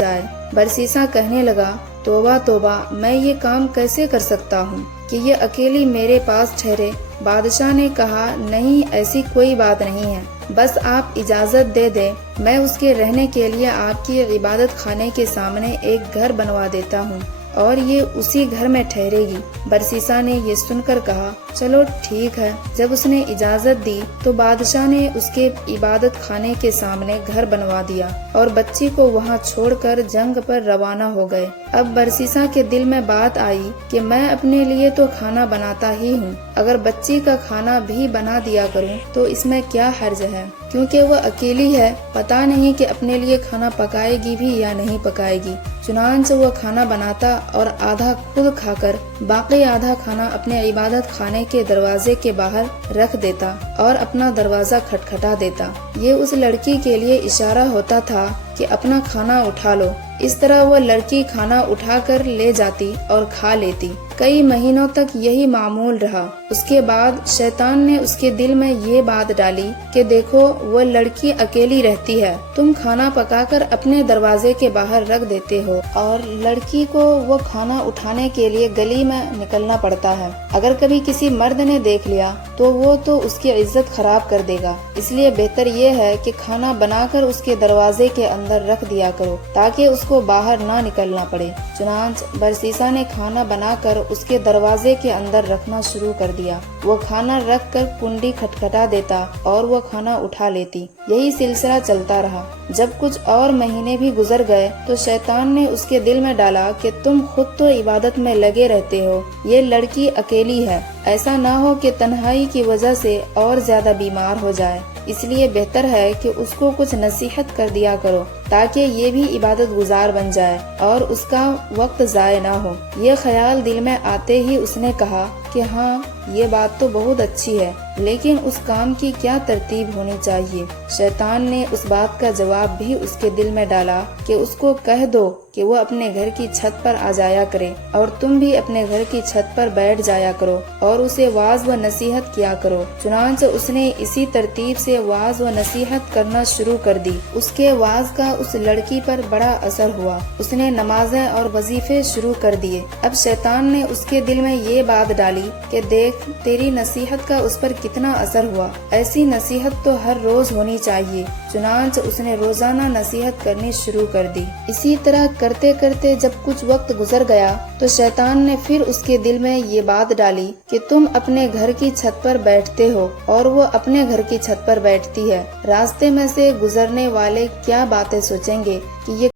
جائے۔ برسیسا کہنے لگا، توبہ توبہ، میں یہ کام کیسے کر سکتا ہوں کہ یہ اکیلی میرے پاس ٹھہرے؟ بادشاہ نے کہا، نہیں، ایسی کوئی بات نہیں ہے، بس آپ اجازت دے دیں، میں اس کے رہنے کے لیے آپ کی عبادت خانے کے سامنے ایک گھر بنوا دیتا ہوں اور یہ اسی گھر میں ٹھہرے گی۔ برسیسا نے یہ سن کر کہا، چلو ٹھیک ہے۔ جب اس نے اجازت دی تو بادشاہ نے اس کے عبادت خانے کے سامنے گھر بنوا دیا اور بچی کو وہاں چھوڑ کر جنگ پر روانہ ہو گئے۔ اب برسیسا کے دل میں بات آئی کہ میں اپنے لیے تو کھانا بناتا ہی ہوں، اگر بچی کا کھانا بھی بنا دیا کروں تو اس میں کیا حرج ہے، کیونکہ وہ اکیلی ہے، پتہ نہیں کہ اپنے لیے کھانا پکائے گی بھی یا نہیں پکائے گی۔ چنانچہ وہ کھانا بناتا اور آدھا خود کھا کر باقی آدھا کھانا اپنے عبادت خانے کے دروازے کے باہر رکھ دیتا اور اپنا دروازہ کھٹکھٹا دیتا۔ یہ اس لڑکی کے لیے اشارہ ہوتا تھا کہ اپنا کھانا اٹھا لو۔ اس طرح وہ لڑکی کھانا اٹھا کر لے جاتی اور کھا لیتی۔ کئی مہینوں تک یہی معمول رہا۔ اس کے بعد شیطان نے اس کے دل میں یہ بات ڈالی کہ دیکھو، وہ لڑکی اکیلی رہتی ہے، تم کھانا پکا کر اپنے دروازے کے باہر رکھ دیتے ہو اور لڑکی کو وہ کھانا اٹھانے کے لیے گلی میں نکلنا پڑتا ہے۔ اگر کبھی کسی مرد نے دیکھ لیا تو وہ تو اس کی عزت خراب کر دے گا، اس لیے بہتر یہ ہے کہ کھانا بنا کر اس کے دروازے کے اندر رکھ دیا کرو تاکہ اس کو باہر نہ نکلنا پڑے۔ چنانچہ برسیسا نے کھانا بنا کر اس کے دروازے کے اندر رکھنا شروع کر دیا۔ وہ کھانا رکھ کر کنڈی کھٹکھٹا دیتا اور وہ کھانا اٹھا لیتی۔ یہی سلسلہ چلتا رہا۔ جب کچھ اور مہینے بھی گزر گئے تو شیطان نے اس کے دل میں ڈالا کہ تم خود تو عبادت میں لگے رہتے ہو، یہ لڑکی اکیلی ہے، ایسا نہ ہو کہ تنہائی کی وجہ سے اور زیادہ بیمار ہو جائے، اس لیے بہتر ہے کہ اس کو کچھ نصیحت کر دیا کرو تاکہ یہ بھی عبادت گزار بن جائے اور اس کا وقت ضائع نہ ہو۔ یہ خیال دل میں آتے ہی اس نے کہا کہ ہاں، یہ بات تو بہت اچھی ہے، لیکن اس کام کی کیا ترتیب ہونی چاہیے؟ شیطان نے اس بات کا جواب بھی اس کے دل میں ڈالا کہ اس کو کہہ دو کہ وہ اپنے گھر کی چھت پر آ جایا کرے اور تم بھی اپنے گھر کی چھت پر بیٹھ جایا کرو اور اسے واعظ و نصیحت کیا کرو۔ چنانچہ اس نے اسی ترتیب سے واعظ و نصیحت کرنا شروع کر دی۔ اس کے واعظ کا اس لڑکی پر بڑا اثر ہوا۔ اس نے نمازیں اور وظیفے شروع کر دیے۔ اب شیطان نے اس کے دل میں یہ بات ڈالی کہ دیکھ، تیری نصیحت کا اس پر کتنا اثر ہوا، ایسی نصیحت تو ہر روز ہونی چاہیے۔ چنانچہ اس نے روزانہ نصیحت کرنی شروع کر دی۔ اسی طرح کرتے کرتے جب کچھ وقت گزر گیا تو شیطان نے پھر اس کے دل میں یہ بات ڈالی کہ تم اپنے گھر کی چھت پر بیٹھتے ہو اور وہ اپنے گھر کی چھت پر بیٹھتی ہے، راستے میں سے گزرنے والے کیا باتیں سوچیں گے کہ یہ